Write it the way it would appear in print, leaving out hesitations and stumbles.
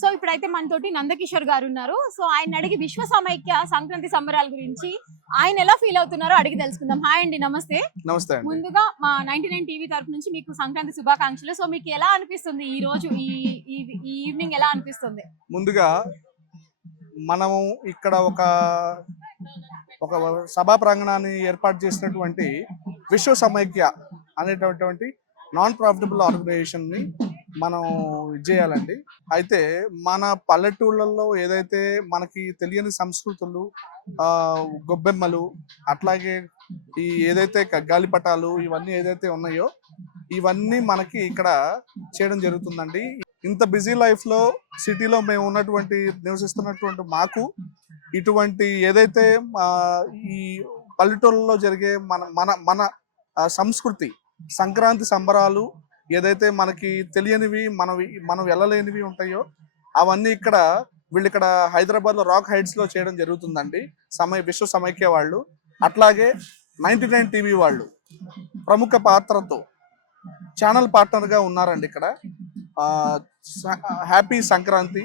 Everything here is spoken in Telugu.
సో ఇప్పుడైతే మనతోటి నందకిషోర్ గారు ఉన్నారు. సో ఆయన అడిగి విశ్వ సమైక్య సంక్రాంతి సంబరాల గురించి ఆయన ఎలా ఫీల్ అవుతున్నారో అడిగి తెలుసుకుందాం. హాయ్ అండి, నమస్తే. నమస్తే అండి. ముందుగా మా 99 టీవీ తరపు నుంచి మీకు సంక్రాంతి శుభాకాంక్షలు. సో మీకు ఎలా అనిపిస్తుంది ఈ రోజు ఈ ఈవినింగ్ ఎలా అనిపిస్తుంది? ముందుగా మనము ఇక్కడ ఒక సభా ప్రాంగణాన్ని ఏర్పాటు చేసినటువంటి విశ్వ సమైక్య అనేటటువంటి నాన్ ప్రాఫిటబుల్ ఆర్గనైజేషన్ ని మనం చేయాలండి. అయితే మన పల్లెటూళ్ళల్లో ఏదైతే మనకి తెలియని సంస్కృతులు, గొబ్బెమ్మలు, అట్లాగే ఈ ఏదైతే గాలిపటాలు ఇవన్నీ ఏదైతే ఉన్నాయో ఇవన్నీ మనకి ఇక్కడ చేయడం జరుగుతుందండి. ఇంత బిజీ లైఫ్ లో సిటీలో మేము నివసిస్తున్నటువంటి మాకు ఇటువంటి ఏదైతే ఈ పల్లెటూళ్ళలో జరిగే మన మన మన సంస్కృతి సంక్రాంతి సంబరాలు ఏదైతే మనకి తెలియనివి మనం వెళ్ళలేనివి ఉంటాయో అవన్నీ వీళ్ళు ఇక్కడ హైదరాబాద్ లో రాక్ హైట్స్ లో చేయడం జరుగుతుందండి. విశ్వ సమైక్య వాళ్ళు, అట్లాగే 99 టీవీ వాళ్ళు ప్రముఖ పాత్రతో ఛానల్ పార్ట్నర్ గా ఉన్నారండి. ఇక్కడ హ్యాపీ సంక్రాంతి.